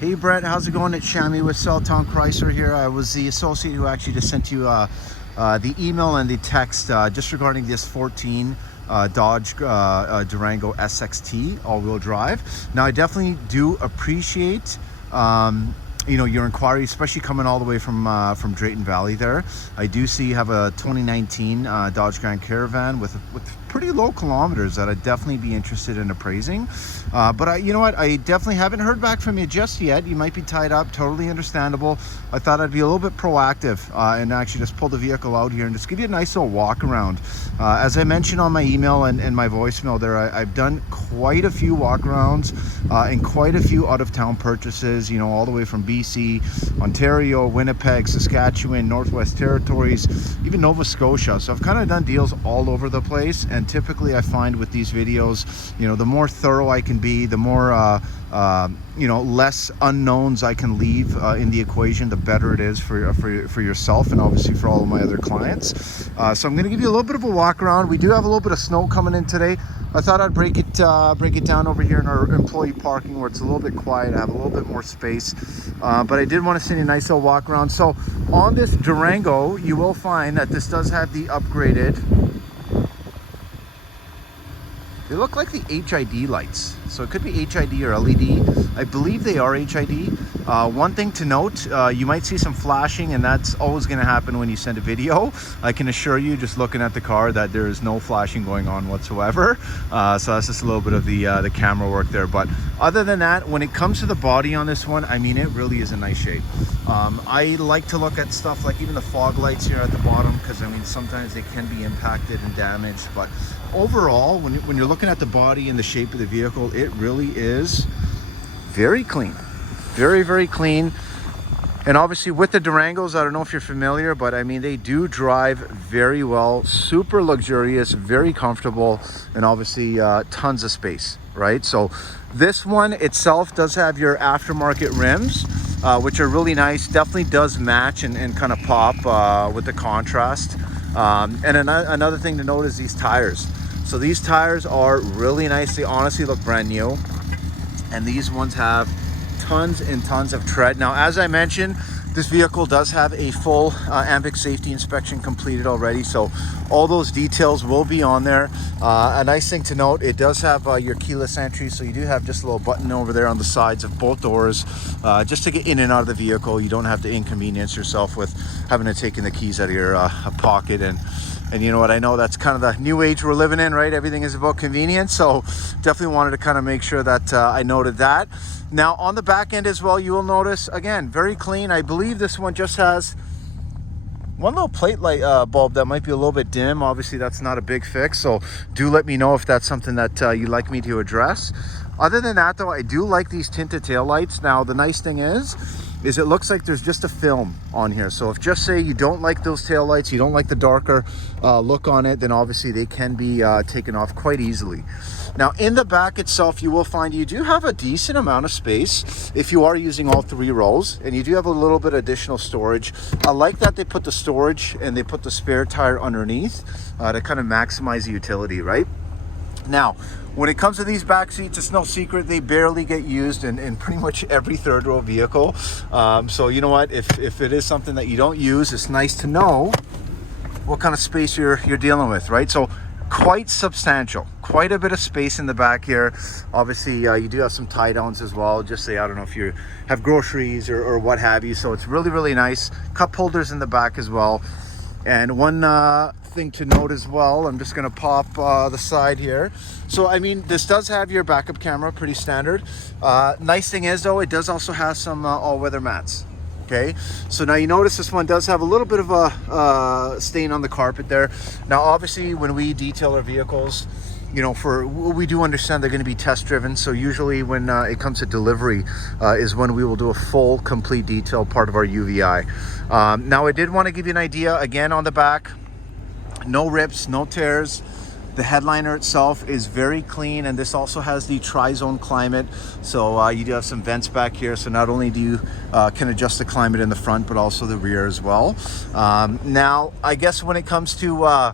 Hey Brett, how's it going? It's Shammi with Celltown Chrysler here. I was the associate who actually just sent you the email and the text just regarding this 14 Dodge Durango SXT all-wheel drive. Now I definitely do appreciate your inquiry, especially coming all the way from Drayton Valley there. I do see you have a 2019 Dodge Grand Caravan with pretty low kilometers that I'd definitely be interested in appraising. But you know what? I definitely haven't heard back from you just yet. You might be tied up, totally understandable. I thought I'd be a little bit proactive and actually just pull the vehicle out here and just give you a nice little walk around. As I mentioned on my email and my voicemail there, I've done quite a few walk arounds and quite a few out-of-town purchases, you know, all the way from BC, Ontario, Winnipeg, Saskatchewan, Northwest Territories, even Nova Scotia. So I've kind of done deals all over the place, and typically I find with these videos, you know, the more thorough I can be, the more less unknowns I can leave in the equation, the better it is for yourself and obviously for all of my other clients. So I'm going to give you a little bit of a walk around. We do have a little bit of snow coming in today. I thought I'd break it down over here in our employee parking where it's a little bit quiet. I have a little bit more space, but I did want to send you a nice little walk around. So on this Durango, you will find that this does have the upgraded, they look like the HID lights. So it could be HID or LED. I believe they are HID. One thing to note, you might see some flashing, and that's always going to happen when you send a video. I can assure you, just looking at the car, that there is no flashing going on whatsoever. So that's just a little bit of the camera work there. But other than that, when it comes to the body on this one, I mean, it really is in nice shape. I like to look at stuff like even the fog lights here at the bottom, because I mean, sometimes they can be impacted and damaged. But overall, when you're looking at the body and the shape of the vehicle, it really is very clean. Very, very clean. And obviously with the Durangos, I don't know if you're familiar, but I mean, they do drive very well, super luxurious, very comfortable, and obviously tons of space, right? So this one itself does have your aftermarket rims, which are really nice. Definitely does match and kind of pop with the contrast. And another thing to note is these tires. So these tires are really nice. They honestly look brand new. And these ones have tons and tons of tread. Now, as I mentioned, this vehicle does have a full AMVIC safety inspection completed already, so all those details will be on there. A nice thing to note, it does have your keyless entry, so you do have just a little button over there on the sides of both doors just to get in and out of the vehicle. You don't have to inconvenience yourself with having to take in the keys out of your pocket. And you know what, I know that's kind of the new age we're living in, right? Everything is about convenience, so definitely wanted to kind of make sure that I noted that. Now on the back end as well, you will notice, again, very clean. I believe this one just has one little plate light bulb that might be a little bit dim. Obviously that's not a big fix, so do let me know if that's something that you'd like me to address. Other than that though, I do like these tinted tail lights. Now the nice thing is it looks like there's just a film on here. So if just say you don't like those tail lights, you don't like the darker look on it, then obviously they can be taken off quite easily. Now in the back itself, you will find you do have a decent amount of space if you are using all three rows, and you do have a little bit of additional storage. I like that they put the storage and they put the spare tire underneath to kind of maximize the utility, right? Now, when it comes to these back seats, it's no secret they barely get used in pretty much every third row vehicle. So you know what, if it is something that you don't use, it's nice to know what kind of space you're dealing with, right? So quite substantial, quite a bit of space in the back here. Obviously you do have some tie downs as well, just say, I don't know if you have groceries or what have you. So it's really, really nice. Cup holders in the back as well. And one thing to note as well, I'm just going to pop the side here. So I mean, this does have your backup camera, pretty standard. Nice thing is though, it does also have some all-weather mats. Okay, so now you notice this one does have a little bit of a stain on the carpet there. Now obviously when we detail our vehicles, you know, we do understand they're going to be test driven. So usually when it comes to delivery is when we will do a full complete detail part of our UVI. Now I did want to give you an idea again on the back, no rips, no tears. The headliner itself is very clean, and this also has the tri-zone climate. So you do have some vents back here. So not only do you can adjust the climate in the front, but also the rear as well. Now, I guess when it comes to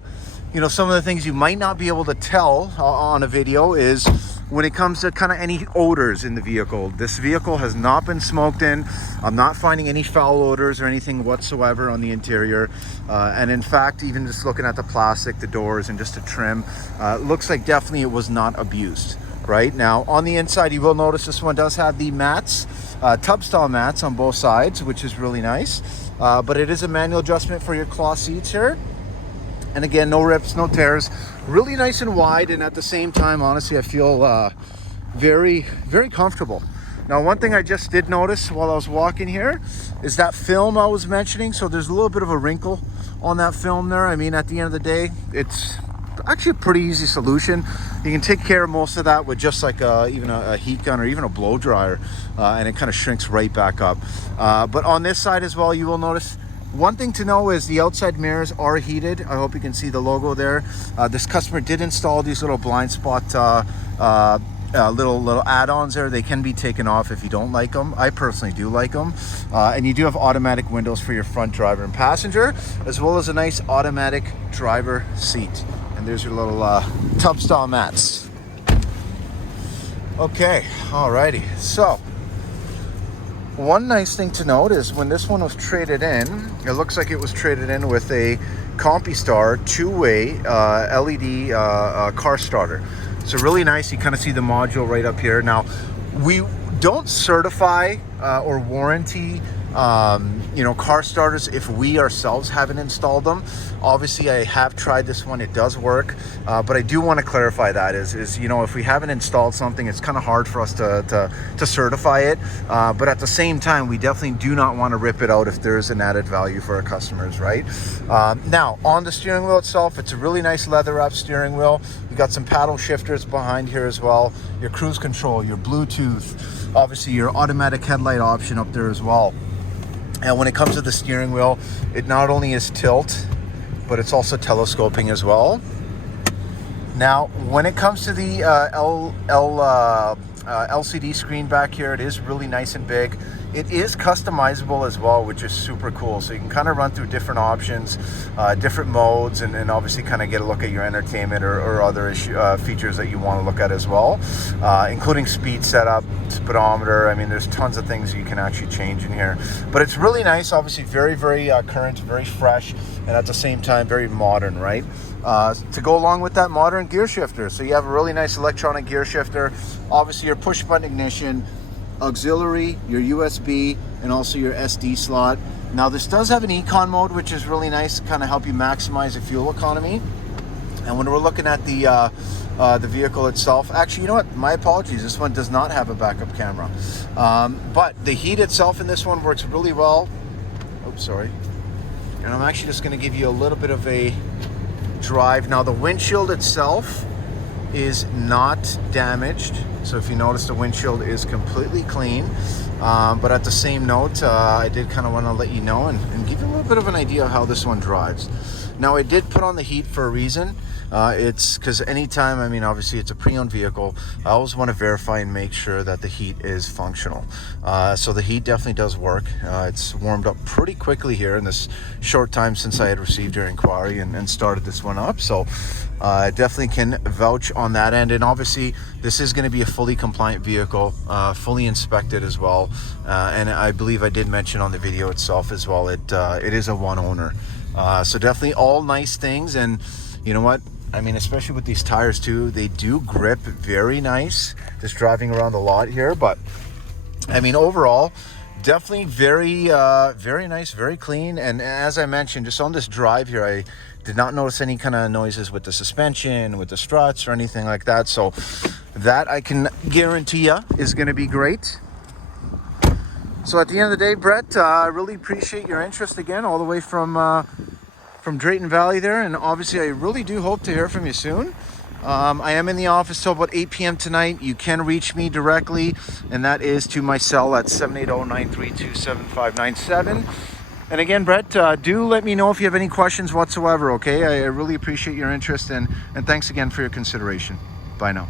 you know, some of the things you might not be able to tell on a video is when it comes to kind of any odors in the vehicle, this vehicle has not been smoked in. I'm not finding any foul odors or anything whatsoever on the interior. And in fact, even just looking at the plastic, the doors, and just the trim, looks like definitely it was not abused. Right now on the inside, you will notice this one does have the mats, tub style mats on both sides, which is really nice. But it is a manual adjustment for your cloth seats here. And again, no rips, no tears, really nice and wide. And at the same time, honestly, I feel very, very comfortable. Now, one thing I just did notice while I was walking here is that film I was mentioning. So there's a little bit of a wrinkle on that film there. I mean, at the end of the day, it's actually a pretty easy solution. You can take care of most of that with just like even a heat gun or even a blow dryer, and it kind of shrinks right back up. But on this side as well, you will notice one thing to know is the outside mirrors are heated. I hope you can see the logo there. This customer did install these little blind spot little add-ons there. They can be taken off if you don't like them. I personally do like them. And you do have automatic windows for your front driver and passenger, as well as a nice automatic driver seat. And there's your little tub style mats. Okay, alrighty. So one nice thing to note is when this one was traded in, it looks like it was traded in with a CompiStar two-way LED car starter. So really nice. You kind of see the module right up here. Now, we don't certify or warranty car starters if we ourselves haven't installed them. Obviously, I have tried this one. It does work, but I do want to clarify that is if we haven't installed something, it's kind of hard for us to certify it. But at the same time, we definitely do not want to rip it out if there's an added value for our customers, right? Now, on the steering wheel itself, it's a really nice leather wrap steering wheel. We got some paddle shifters behind here as well. Your cruise control, your Bluetooth, obviously your automatic headlight option up there as well. And when it comes to the steering wheel, it not only is tilt, but it's also telescoping as well. Now, when it comes to the LCD screen back here, it is really nice and big. It is customizable as well, which is super cool. So you can kind of run through different options, different modes, and obviously kind of get a look at your entertainment or other features that you want to look at as well, including speed setup, speedometer. I mean, there's tons of things you can actually change in here. But it's really nice, obviously very, very current, very fresh, and at the same time, very modern, right? To go along with that, modern gear shifter. So you have a really nice electronic gear shifter, obviously your push button ignition, auxiliary, your USB, and also your SD slot. Now this does have an econ mode, which is really nice to kind of help you maximize the fuel economy. And when we're looking at the vehicle itself, actually, you know what, my apologies, this one does not have a backup camera, but the heat itself in this one works really well. Oops, sorry. And I'm actually just going to give you a little bit of a drive. Now the windshield itself is not damaged, so if you notice, the windshield is completely clean. But at the same note, I did kind of want to let you know and give you a little bit of an idea of how this one drives. Now, I did put on the heat for a reason. It's because anytime, I mean, obviously it's a pre-owned vehicle, I always want to verify and make sure that the heat is functional. So the heat definitely does work. It's warmed up pretty quickly here in this short time since I had received your inquiry and started this one up. So I definitely can vouch on that end. And obviously this is going to be a fully compliant vehicle, fully inspected as well. And I believe I did mention on the video itself as well, it is a one owner. So definitely all nice things. And you know what? I mean, especially with these tires too, they do grip very nice just driving around the lot here. But I mean, overall, definitely very, very nice, very clean. And as I mentioned, just on this drive here, I did not notice any kind of noises with the suspension, with the struts or anything like that. So that I can guarantee you is going to be great. So at the end of the day, Brett, I really appreciate your interest again, all the way from Drayton Valley there. And obviously, I really do hope to hear from you soon. I am in the office till about 8 p.m. tonight. You can reach me directly, and that is to my cell at 780-932-7597. And again, Brett, do let me know if you have any questions whatsoever, okay? I really appreciate your interest, and thanks again for your consideration. Bye now.